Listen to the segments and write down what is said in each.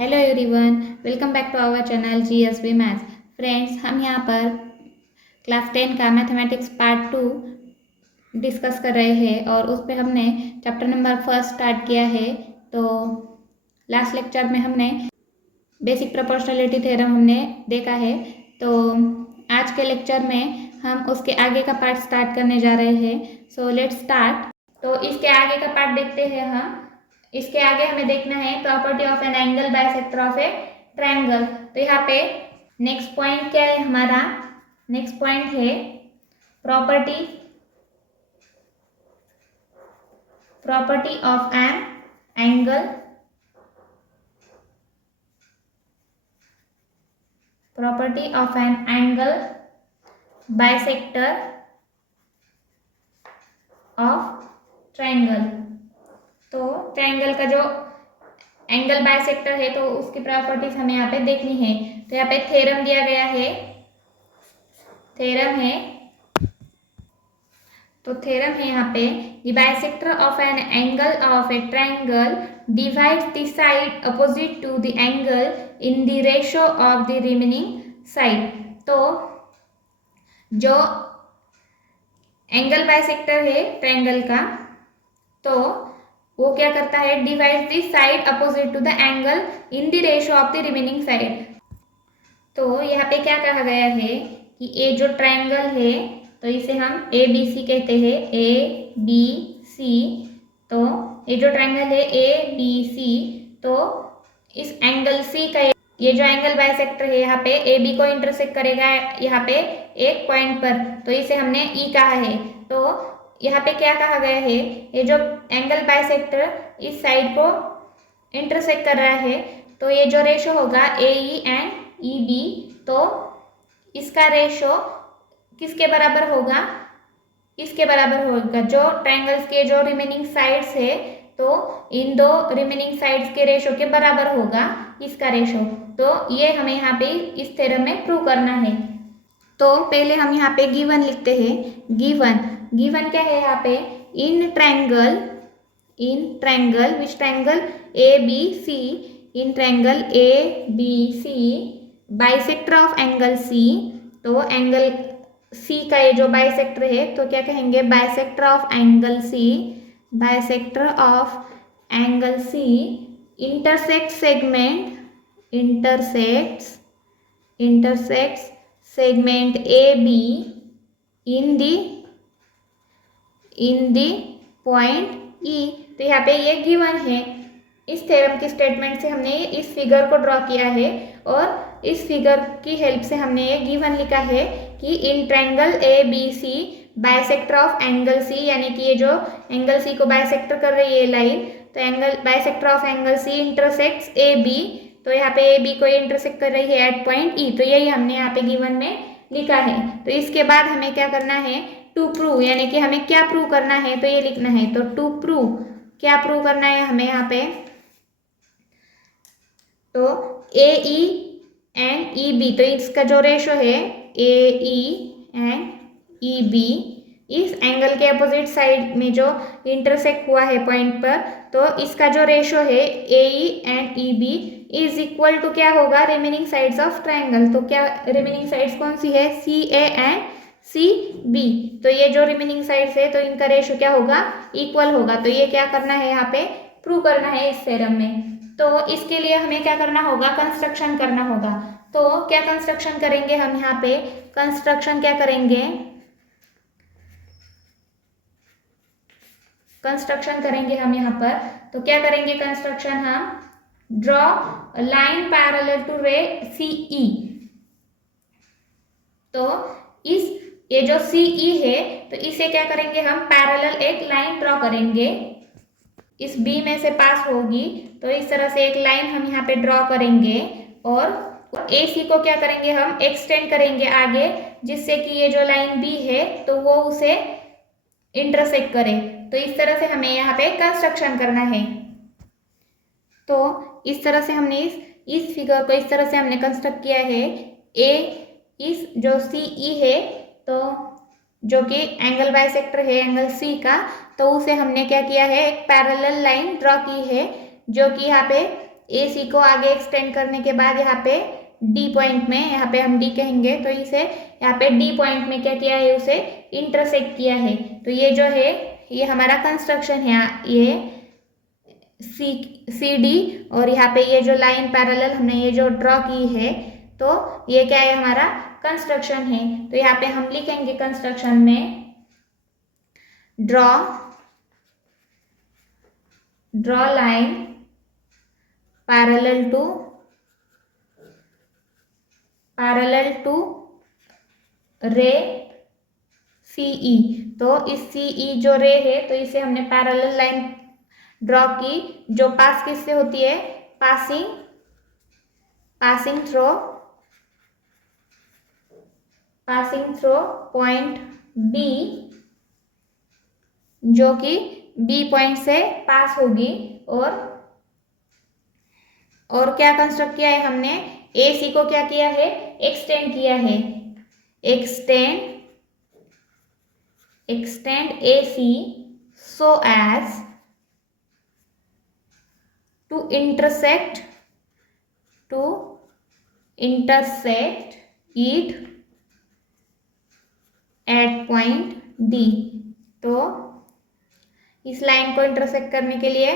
Hello everyone, welcome back to our channel GSV maths. Friends, हम यहाँ पर class 10 का मैथमेटिक्स पार्ट 2 डिस्कस कर रहे हैं और उस पर हमने चैप्टर नंबर 1 स्टार्ट किया है। तो लास्ट लेक्चर में हमने बेसिक प्रोपोर्शनलिटी थ्योरम हमने देखा है। तो आज के लेक्चर में हम उसके आगे का पार्ट स्टार्ट करने जा रहे हैं। So let's start. तो इसके आगे का पार्ट देखते हैं हम। इसके आगे हमें देखना है property of an angle bisector of a triangle. तो यहाँ पे नेक्स्ट पॉइंट क्या है हमारा? नेक्स्ट पॉइंट है property of an angle bisector of triangle. तो ट्रायंगल का जो एंगल बाइसेक्टर है तो उसकी प्रॉपर्टीज हमें यहाँ पे देखनी है। तो यहाँ पे थ्योरम दिया गया है, थ्योरम है यहाँ पे the bisector of an angle of a triangle divides the side opposite to the angle in the ratio of the remaining side. तो जो एंगल बाइसेक्टर है ट्रायंगल का, तो वो क्या करता है? Divide the side opposite to the angle in the ratio of the remaining side. तो यहाँ पे क्या कहा गया है कि ये जो ट्रायंगल है तो इसे हम ABC कहते हैं, ABC। तो ये जो ट्रायंगल है ABC, तो इस एंगल C का ये जो एंगल बाइसेक्टर है यहाँ पे AB को इंटरसेक्ट करेगा यहाँ पे एक पॉइंट पर, तो इसे हमने E कहा है। तो यहाँ पे क्या कहा गया है? ये जो एंगल बाइसेक्टर इस साइड को इंटरसेक्ट कर रहा है, तो ये जो रेशो होगा AE एंड EB, तो इसका रेशो किसके बराबर होगा? इसके बराबर होगा जो ट्रायंगल्स के जो रिमेनिंग साइड्स है, तो इन दो रिमेनिंग साइड्स के रेशो के बराबर होगा इसका रेशो। तो ये हमें यहाँ पे इस थ्योरम में प्रूव करना है। तो पहले हम यहाँ पे गिवन लिखते हैं। गिवन क्या है यहाँ पे? इन triangle which triangle ABC, in triangle ABC bisector of angle C। तो एंगल C का ये जो बाइसेक्टर है तो क्या कहेंगे? Bisector of angle C, bisector of angle C intersect segment AB in the point E। तो यहाँ पे ये गिवन है। इस थ्योरम की स्टेटमेंट से हमने इस फिगर को ड्रॉ किया है और इस फिगर की हेल्प से हमने ये गिवन लिखा है कि in triangle ABC bisector of angle C, यानी कि ये जो एंगल C को बाइसेक्टर कर रही है लाइन, तो angle bisector of angle C intersects AB। तो यहाँ पे AB को इंटरसेक्ट कर रही है एट पॉइंट E। तो यही हमने यहाँ पे गिवन में लिखा है। तो इसके बाद हमें क्या करना है? टू प्रूव, यानी कि हमें क्या प्रूव करना है तो ये लिखना है। तो टू प्रूव, क्या प्रूव करना है हमें यहाँ पे? तो AE एंड EB, तो इसका जो रेशो है AE एंड EB इस एंगल के अपोजिट साइड में जो इंटरसेक्ट हुआ है पॉइंट पर, तो इसका जो रेशो है AE and EB is equal to क्या होगा? Remaining sides of triangle. तो क्या रिमेनिंग साइड्स कौन सी है? CA and CB। तो ये जो रिमेनिंग साइड्स है तो इनका रेशो क्या होगा? इक्वल होगा। तो ये क्या करना है? यहाँ पे प्रूव करना है इस थ्योरम में। तो इसके लिए हमें क्या करना होगा? कंस्ट्रक्शन करना होगा। तो क्या कंस्ट्रक्शन करेंगे हम यहाँ पे? कंस्ट्रक्शन क्या करेंगे? कंस्ट्रक्शन करेंगे हम यहाँ पर। तो क्या करेंगे कंस्ट्रक्शन? हम ड्रॉ लाइन पैरेलल टू रे CE। तो इस ये जो CE है तो इसे क्या करेंगे? हम पैरेलल एक लाइन ड्रॉ करेंगे, इस B में से पास होगी। तो इस तरह से एक लाइन हम यहाँ पे ड्रॉ करेंगे और AC को क्या करेंगे? हम एक्सटेंड करेंगे आगे, जिससे कि ये जो लाइन B है तो वो उसे इंटरसेक्ट करे। तो इस तरह से हमें यहाँ पे कंस्ट्रक्शन करना है। तो इस तरह से हमने इस फिगर को इस तरह से हमने कंस्ट्रक्ट किया है। इस जो CE है तो जो कि एंगल बाइसेक्टर है एंगल C का, तो उसे हमने क्या किया है? एक पैरेलल लाइन ड्रॉ की है जो कि यहाँ पे ए सी को आगे एक्सटेंड करने के बाद यहाँ पे डी पॉइंट में, यहाँ पे हम डी कहेंगे, तो इसे यहाँ पे डी पॉइंट में क्या किया है, उसे इंटरसेक्ट किया है। तो ये जो है ये हमारा कंस्ट्रक्शन है, ये सी डी, और यहाँ पे ये जो लाइन पैरेलल हमने ये जो ड्रॉ की है, तो ये क्या है, हमारा कंस्ट्रक्शन है। तो यहाँ पे हम लिखेंगे कंस्ट्रक्शन में ड्रॉ लाइन पैरेलल टू रे सीई। तो इस सीई जो रे है, तो इसे हमने पैरेलल लाइन ड्रॉ की जो पास किससे होती है, पासिंग थ्रो पॉइंट बी, जो कि बी पॉइंट से पास होगी। और क्या कंस्ट्रक्ट किया है हमने, ए सी को क्या किया है, एक्सटेंड किया है, extend A C so as to intersect it at point D। तो इस लाइन को इंटरसेक्ट करने के लिए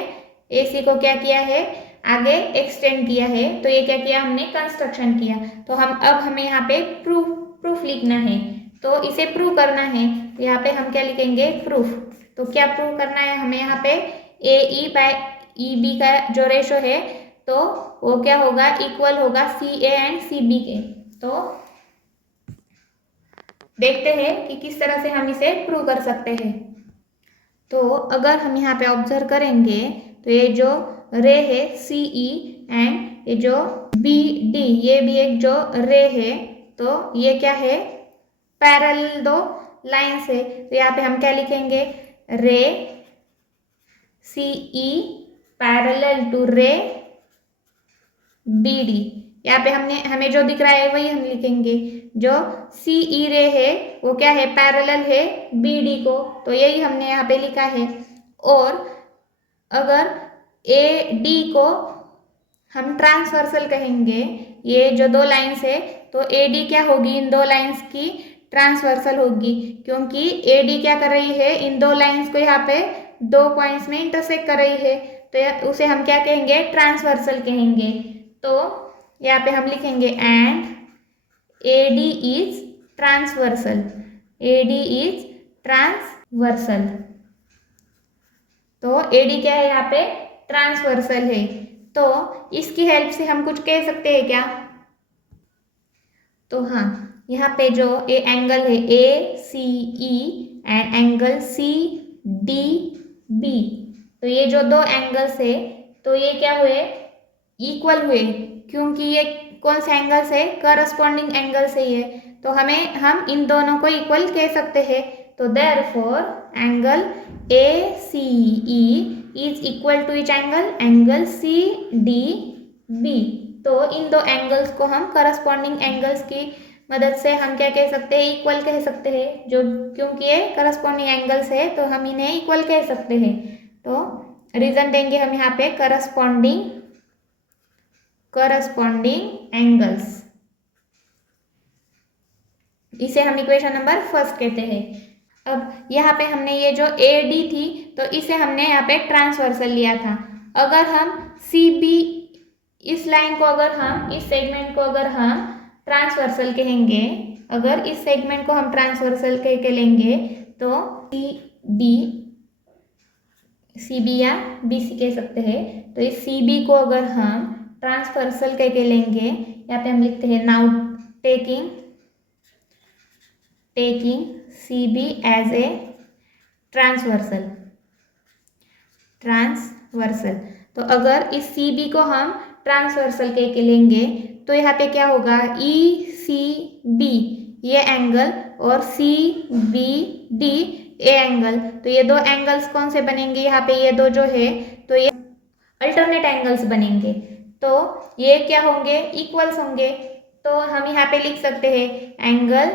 AC को क्या किया है, आगे एक्सटेंड किया है। तो ये क्या किया हमने, कंस्ट्रक्शन किया। तो अब हमें यहाँ पे प्रूफ लिखना है, तो इसे प्रूव करना है। तो यहाँ पे हम क्या लिखेंगे, प्रूफ। तो क्या प्रूव करना है हमें, यहाँ पे AE बाय EB का जो रेशो है, तो वो क्या होगा, इक्वल होगा CA एंड CB के। तो देखते हैं कि किस तरह से हम इसे प्रूव कर सकते हैं। तो अगर हम यहाँ पे ऑब्जर्व करेंगे, तो ये जो रे है CE एंड ये जो BD, ये भी एक जो रे है, तो ये क्या है, पैरेलल दो लाइन्स है। तो यहाँ पे हम क्या लिखेंगे, रे CE पैरेलल टू रे BD। यहाँ पे हमें जो दिख रहा है वही हम लिखेंगे। जो CE रे है वो क्या है, पैरेलल है BD को, तो यही हमने यहाँ पे लिखा है। और अगर AD को हम ट्रांसवर्सल कहेंगे, ये जो दो लाइन्स है, तो AD क्या होगी, इन दो लाइन्स की ट्रांसवर्सल होगी, क्योंकि AD क्या कर रही है, इन दो लाइन्स को यहाँ पे दो पॉइंट्स में इंटरसेक्ट कर रही है, तो उसे हम क्या कहेंगे, ट्रांसवर्सल कहेंगे। तो यहाँ पे हम लिखेंगे and AD is transversal, AD is transversal. तो AD क्या है, यहाँ पे ट्रांसवर्सल है। तो इसकी हेल्प से हम कुछ कह सकते हैं क्या, तो हाँ, यहाँ पे जो ए एंगल है ACE एंड एंगल CDB, तो ये जो दो एंगल्स है, तो ये क्या हुए, इक्वल हुए, क्योंकि ये कौन से एंगल्स है, करस्पॉन्डिंग एंगल्स है ये। तो हम इन दोनों को इक्वल कह सकते हैं। तो therefore angle ACE is equal to each angle CDB। तो इन दो एंगल्स को हम करस्पॉन्डिंग एंगल्स की मदद से हम क्या कह सकते हैं, इक्वल कह सकते हैं। जो क्योंकि ये करस्पॉन्डिंग एंगल्स है, तो हम इन्हें इक्वल कह सकते हैं। तो रीजन देंगे हम यहाँ पे करस्पॉन्डिंग एंगल्स, इसे हम इक्वेशन नंबर फर्स्ट कहते हैं। अब यहाँ पे हमने ये जो AD थी, तो इसे हमने यहाँ पे ट्रांसवर्सल लिया था। अगर हम CB, इस लाइन को अगर हम, इस सेगमेंट को अगर हम ट्रांसवर्सल कहेंगे, अगर इस सेगमेंट को हम ट्रांसवर्सल कह के लेंगे, तो CB या BC कह सकते हैं। तो इस CB को अगर हम ट्रांसवर्सल कह के लेंगे, यहाँ पे हम लिखते हैं now taking CB as a transversal. तो अगर इस CB को हम ट्रांसवर्सल कह के लेंगे, तो यहाँ पे क्या होगा, ECB ये एंगल और CBD ए एंगल, तो ये दो एंगल्स कौन से बनेंगे, यहाँ पे ये दो जो है, तो ये अल्टरनेट एंगल्स बनेंगे। तो ये क्या होंगे, इक्वल्स होंगे। तो हम यहाँ पे लिख सकते हैं angle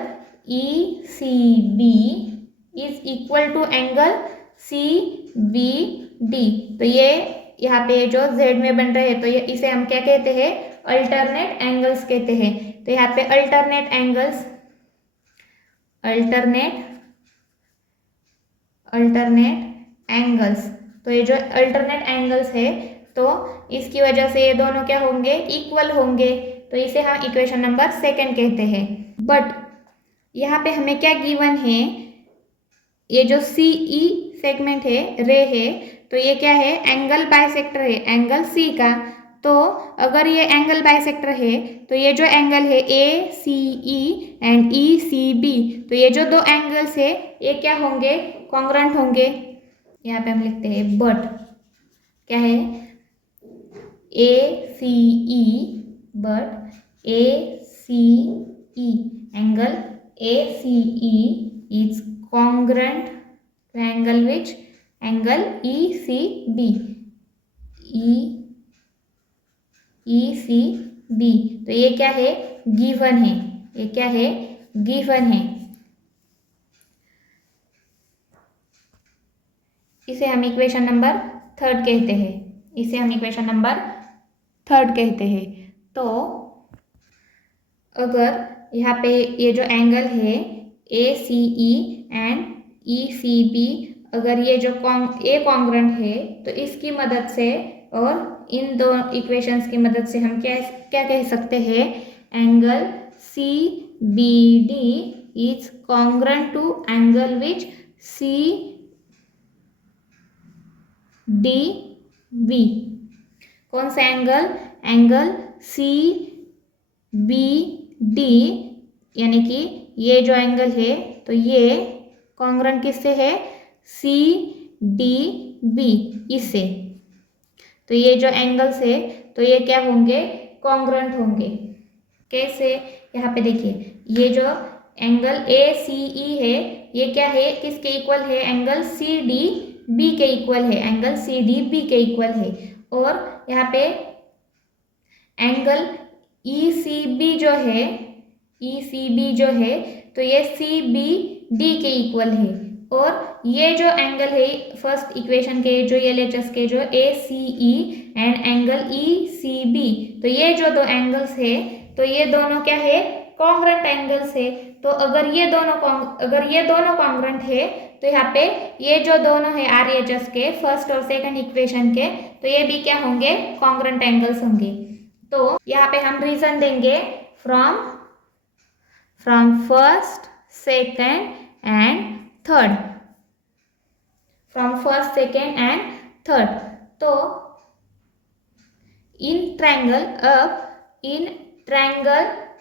ECB is equal to angle CBD। तो ये यहाँ पे जो जेड में बन रहे हैं तो ये इसे हम क्या कहते हैं, अल्टरनेट एंगल्स कहते हैं। तो यहाँ पे अल्टरनेट एंगल्स, अल्टरनेट एंगल्स, तो ये जो अल्टरनेट एंगल्स है तो इसकी वजह से ये दोनों क्या होंगे, इक्वल होंगे। तो इसे हम इक्वेशन नंबर 2 कहते हैं। बट यहाँ पे हमें क्या गिवन है, ये जो सी ई सेगमेंट है, रे है, तो ये क्या है, एंगल बाइसेक्टर है एंगल सी का। तो अगर ये एंगल बाइसेक्टर है तो ये जो एंगल है A C E and E C B, तो ये जो दो एंगल्स है ये क्या होंगे, कॉन्ग्रुएंट होंगे। यहाँ पे हम लिखते हैं बट क्या है, A C E, but A C E, angle A C E is congruent to angle which, angle ECB, ECB। तो ये क्या है, गिवन है, ये क्या है, गिवन है। इसे हम इक्वेशन नंबर 3 कहते हैं, इसे हम इक्वेशन नंबर 3 कहते हैं। तो अगर यहाँ पे ये जो एंगल है A C E and E C B, अगर ये जो ए कॉन्ग्रुएंट है तो इसकी मदद से और इन दो इक्वेशंस की मदद से हम क्या क्या कह सकते हैं, angle C B D is congruent to angle which C D B. कौन सा angle, angle C B D, यानी कि ये जो एंगल है तो ये कॉन्ग्रुएंट किससे है, सी डी बी, इससे। तो ये जो एंगल्स है तो ये क्या होंगे, कॉन्ग्रुएंट होंगे। कैसे, यहाँ पे देखिए, ये जो एंगल ए सी ई है ये क्या है, किसके इक्वल है, एंगल सी डी बी के इक्वल है, एंगल सी डी बी के इक्वल है। और यहाँ पे एंगल ई सी बी जो है, ई सी बी जो है तो ये सी बी डी के इक्वल है। और ये जो एंगल है फर्स्ट इक्वेशन के जो ये लेटर्स के जो A C E and angle E C B, तो ये जो दो एंगल्स है तो ये दोनों क्या है, कॉन्ग्रुएंट एंगल्स है। तो अगर ये दोनों कॉन्ग्रुएंट है तो यहाँ पे ये जो दोनों है आर एच एस के फर्स्ट और सेकंड इक्वेशन के, तो ये भी क्या होंगे, कॉन्ग्रुएंट एंगल्स होंगे। तो यहाँ पे हम रीजन देंगे from first, second and third, from first, second and third. तो in triangle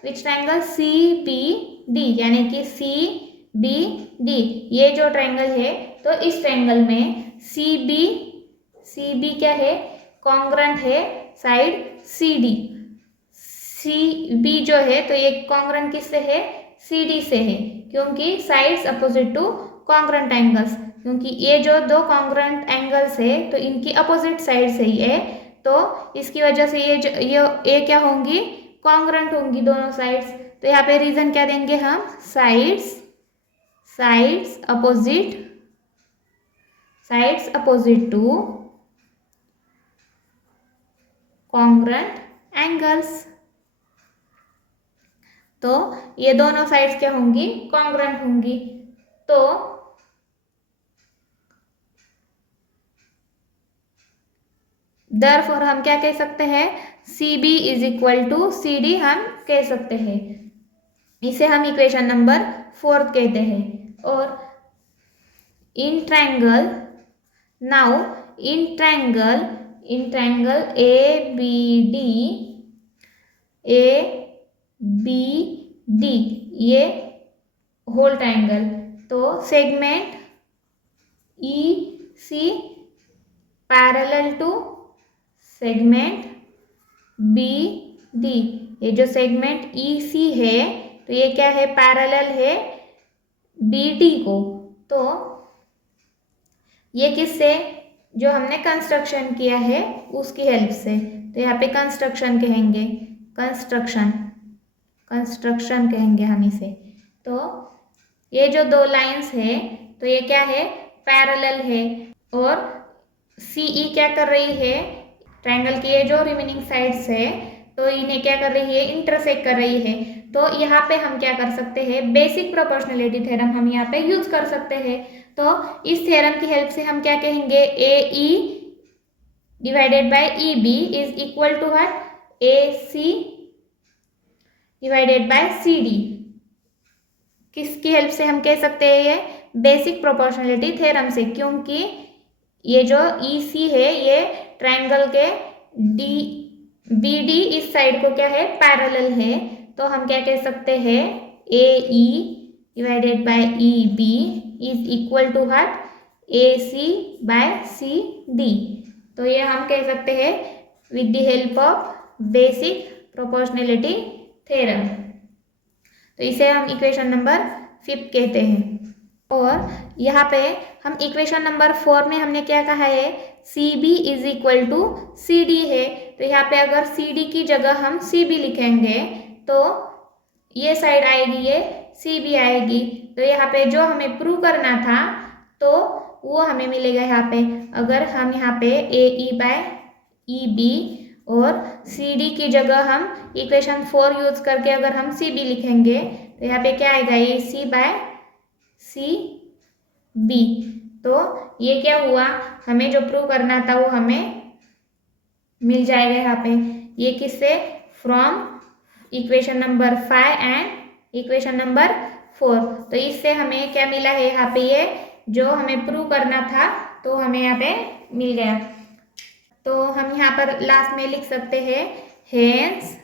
which triangle C B D, यानी कि सी बी डी, ये जो ट्रायंगल है तो इस ट्रायंगल में सी बी क्या है, कॉन्ग्रुएंट है side C D. C B जो है तो ये कॉन्ग्रुएंट किससे है, सी डी से है, क्योंकि sides opposite two congruent angles, क्योंकि ये जो दो कॉन्ग्रुएंट एंगल्स है तो इनकी अपोजिट साइड से ही है, तो इसकी वजह से ये क्या होंगी, कॉन्ग्रुएंट होंगी दोनों साइड्स। तो यहाँ पे रीजन क्या देंगे हम, sides opposite two congruent angles. तो ये दोनों साइड्स क्या होंगी, कॉन्ग्रुएंट होंगी। तो देयरफॉर हम क्या कह सकते हैं, C B is equal to C D हम कह सकते हैं। इसे हम इक्वेशन नंबर 4 कहते हैं। और in triangle A B D, ये होल ट्रायंगल, तो segment E C parallel to segment B D, ये जो सेगमेंट ई सी है तो ये क्या है, पैरेलल है बी डी को। तो ये किससे, जो हमने कंस्ट्रक्शन किया है उसकी हेल्प से। तो यहाँ पे कंस्ट्रक्शन कहेंगे, कंस्ट्रक्शन कहेंगे हम इसे। तो ये जो दो लाइंस है तो ये क्या है, पैरेलल है, और CE क्या कर रही है, ट्रायंगल की ये जो रिमेनिंग साइड्स है तो इन्हें क्या कर रही है, इंटरसेक्ट कर रही है। तो यहाँ पे हम क्या कर सकते हैं, बेसिक प्रोपोर्शनलिटी थ्योरम हम यहाँ पे यूज कर सकते हैं। तो इस थ्योरम की हेल्प से हम क्या कहेंगे, AE divided by EB is equal to what, AC divided by CD। किसकी हेल्प से हम कह सकते हैं, ये बेसिक प्रोपोर्शनलिटी थ्योरम से, क्योंकि ये जो EC है ये ट्रायंगल के BD इस साइड को क्या है, पैरेलल है। तो हम क्या कह सकते हैं, AE divided by EB is equal to what, AC by CD। तो ये हम कह सकते हैं with the help of basic proportionality theorem. तो इसे हम इक्वेशन नंबर 5 कहते हैं। और यहाँ पे हम इक्वेशन नंबर 4 में हमने क्या कहा है, CB is equal to CD है। तो यहाँ पे अगर CD की जगह हम CB लिखेंगे तो ये साइड आएगी, ये CB आएगी। तो यहाँ पे जो हमें प्रूव करना था तो वो हमें मिलेगा यहाँ पे। अगर हम यहाँ पे AE बाय EB और CD की जगह हम इक्वेशन 4 यूज करके अगर हम CB लिखेंगे तो यहाँ पे क्या आएगा, AC बाय CB। तो ये क्या हुआ, हमें जो प्रूव करना था वो हमें मिल जाएगा यहाँ पे। ये किससे, from equation number 5 and equation number 4। तो इससे हमें क्या मिला है यहाँ पे, ये जो हमें प्रूव करना था तो हमें यहाँ पे मिल गया। तो हम यहाँ पर लास्ट में लिख सकते हैं हेंस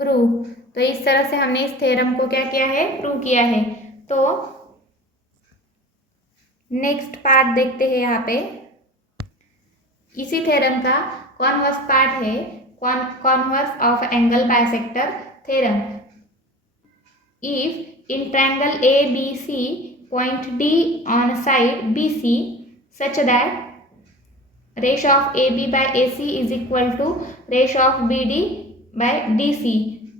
प्रूव। तो इस तरह से हमने इस थ्योरम को क्या किया है, प्रूव किया है। तो नेक्स्ट पार्ट देखते हैं। यहाँ पे इसी थ्योरम का कॉन्वर्स पार्ट है, converse of angle bisector theorem. If in triangle ABC point D on side BC such that ratio of AB by AC is equal to ratio of BD by DC,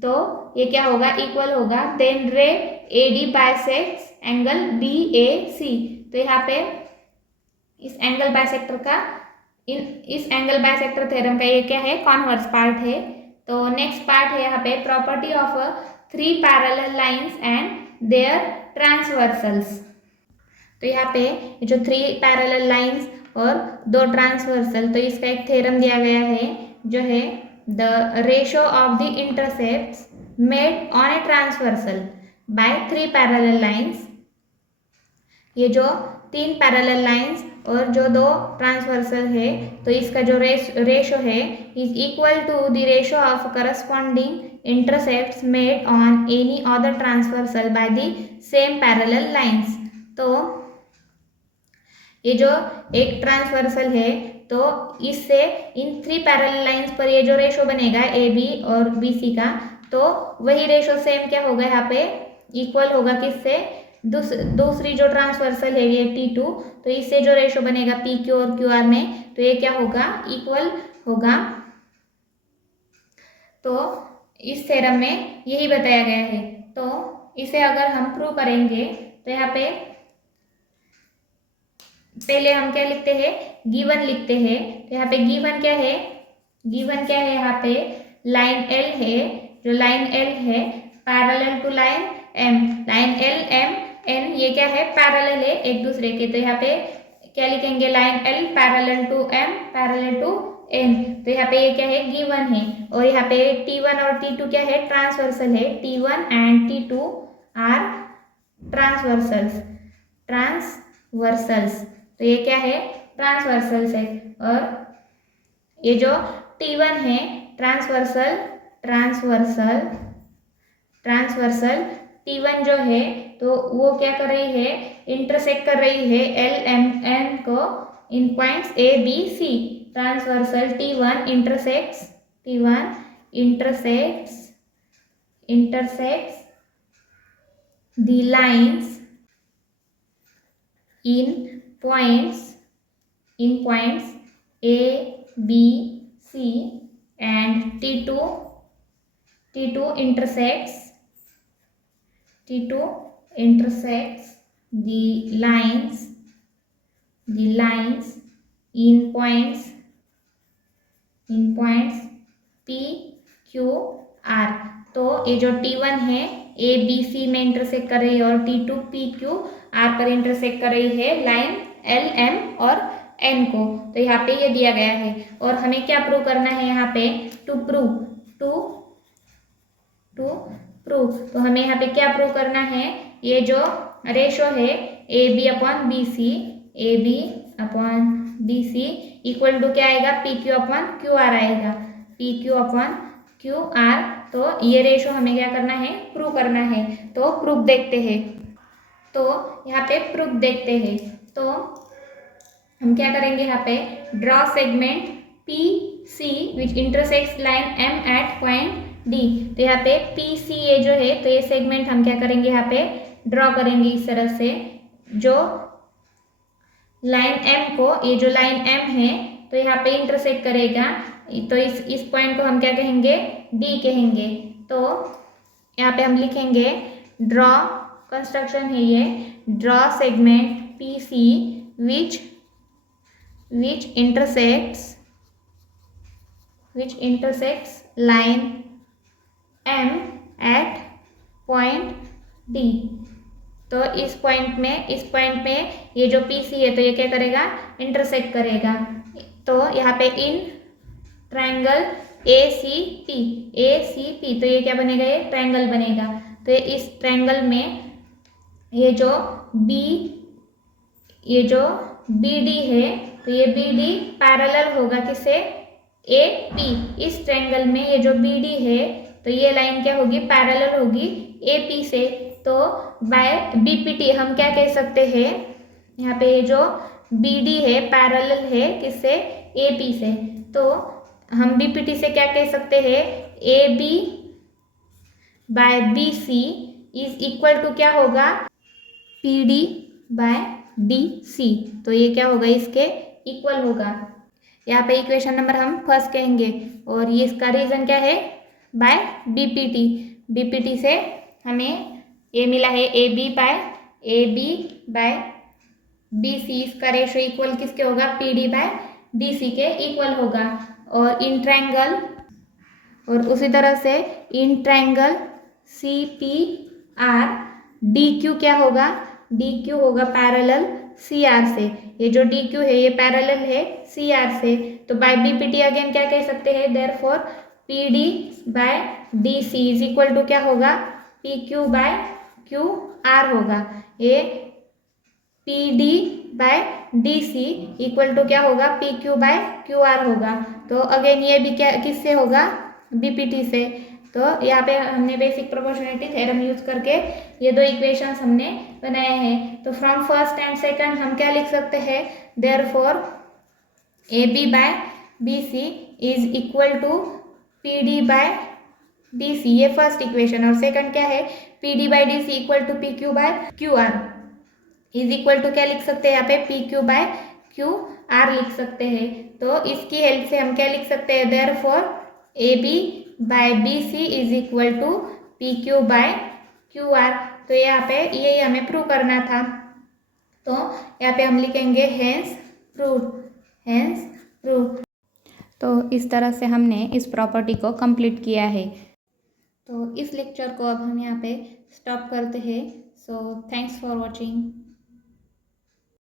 तो ये क्या होगा, equal होगा, then रे AD bisects angle BAC। तो यहाँ पे इस एंगल बाइसेक्टर का, इस एंगल बाइसेक्टर थ्योरम का ये क्या है, कॉन्वर्स पार्ट है। तो नेक्स्ट पार्ट है यहाँ पे property of 3 parallel lines and their transversals. तो यहाँ पे जो 3 पैरेलल लाइंस और 2 ट्रांसवर्सल, तो इसका एक थ्योरम दिया गया है जो है the ratio of the intercepts made on a transversal by 3 parallel lines. ये जो 3 पैरेलल लाइंस और जो 2 ट्रांसवर्सल है तो इसका जो रेशियो है is equal to the ratio of corresponding intercepts made on any other transversal by the same parallel lines. तो ये जो एक ट्रांसवर्सल है तो इससे इन 3 पैरेलल लाइंस पर ये जो रेशियो बनेगा AB और BC का, तो वही रेशियो सेम क्या होगा यहाँ पे, इक्वल होगा किससे, दूसरी जो ट्रांसवर्सल है ये T2, तो इससे जो रेशियो बनेगा PQ और QR में, तो ये क्या होगा, इक्वल होगा। तो इस थ्योरम में यही बताया गया है। तो इसे अगर हम प्रूव करेंगे तो यहाँ पे पहले हम क्या लिखते हैं, गिवन लिखते हैं। तो यहाँ पे गिवन क्या है, गिवन क्या है, यहाँ पे लाइन L है, जो लाइन L है parallel to line M, line L M N ये क्या है, पैरेलल है एक दूसरे के। तो यहाँ पे क्या लिखेंगे, line L parallel to M parallel to N। तो यहाँ पे ये क्या है, गिवन है। और यहाँ पे T1 और T2 क्या है, ट्रांसवर्सल है। T1 and T2 are transversals, transversals. तो ये क्या है, ट्रांसवर्सल्स है। और ये जो T1 है ट्रांसवर्सल, ट्रांसवर्सल, ट्रांसवर्सल T1 जो है तो वो क्या कर रही है, इंटरसेक्ट कर रही है L M N को in points A B C। Transversal T1 intersects, T1 intersects the lines in points A B C and T2 intersects the lines in points P Q R। तो ये जो T1 है A B C में intersect कर रही है और T2 P Q R पर इंटरसेक्ट कर रही है लाइन L M और N को। तो यहाँ पे ये दिया गया है और हमें क्या प्रूव करना है यहाँ पे, टू प्रूव। तो हमें यहाँ पे क्या प्रूव करना है, ये जो रेशो है A B upon B C equal to क्या आएगा, P Q upon Q R आएगा, P Q upon Q R. तो ये रेशो हमें क्या करना है, प्रूव करना है। तो प्रूफ देखते हैं, तो यहाँ पे प्रूफ देखते हैं। तो हम क्या करेंगे, यहाँ पे draw segment P C which intersects line M at point D. तो यहाँ पे पी सी ये जो है, तो ये सेगमेंट हम क्या करेंगे, यहाँ पे ड्रॉ करेंगे इस तरह से। जो लाइन एम को, ये जो लाइन एम है तो यहाँ पे इंटरसेक्ट करेगा, तो इस पॉइंट को हम क्या कहेंगे, डी कहेंगे। तो यहाँ पे हम लिखेंगे ड्रॉ, कंस्ट्रक्शन है ये, draw segment P C which intersects line M at point D। तो इस पॉइंट में ये जो PC है तो ये क्या करेगा, इंटरसेक्ट करेगा। तो यहाँ पे इन ट्रायंगल ACP, तो ये क्या बनेगा, ये ट्रायंगल बनेगा। तो इस ट्रायंगल में ये जो BD है, तो ये BD पैरेलल होगा किसे, AP। इस ट्रायंगल में ये जो BD है तो ये लाइन क्या होगी, पैरेलल होगी AP से। तो बाय BPT हम क्या कह सकते हैं, यहाँ पे ये जो BD है पैरेलल है किससे, AP से। तो हम BPT से क्या कह सकते हैं, AB by BC is equal to क्या होगा, PD बाय DC। तो ये क्या होगा, इसके इक्वल होगा। यहाँ पे इक्वेशन नंबर हम फर्स्ट कहेंगे और ये इसका रीजन क्या है, बाय BPT से हमें ये मिला है AB बाय BC, इसका रेशो इक्वल किसके होगा, PD बाय DC के इक्वल होगा। और इन ट्रायंगल, और उसी तरह से इन ट्रायंगल CPR DQ क्या होगा, DQ होगा पैरेलल CR से। ये जो DQ है ये पैरेलल है CR से। तो बाय BPT अगेन क्या कह सकते हैं, therefore PD by DC is equal to क्या होगा, PQ बाय QR होगा। ये PD by DC equal to क्या होगा, PQ बाय QR होगा। तो अगेन ये भी क्या किससे होगा, BPT से। तो यहाँ पे हमने बेसिक प्रोपोर्शनलिटी थ्योरम यूज करके ये दो इक्वेशंस हमने बनाए हैं। तो फ्रॉम फर्स्ट एंड सेकंड हम क्या लिख सकते हैं, therefore AB by BC is equal to PD by DC, ये फर्स्ट इक्वेशन। और सेकंड क्या है, PD by DC equal to PQ by QR is equal to क्या लिख सकते हैं, यहाँ पे PQ बाय QR लिख सकते हैं। तो इसकी हेल्प से हम क्या लिख सकते हैं, therefore AB by BC is equal to PQ by QR। तो यहाँ पे यही हमें प्रूव करना था। तो यहाँ पे हम लिखेंगे हेंस प्रूव। तो इस तरह से हमने इस प्रॉपर्टी को कंप्लीट किया है। तो इस लेक्चर को अब हम यहाँ पे स्टॉप करते हैं। So thanks for watching.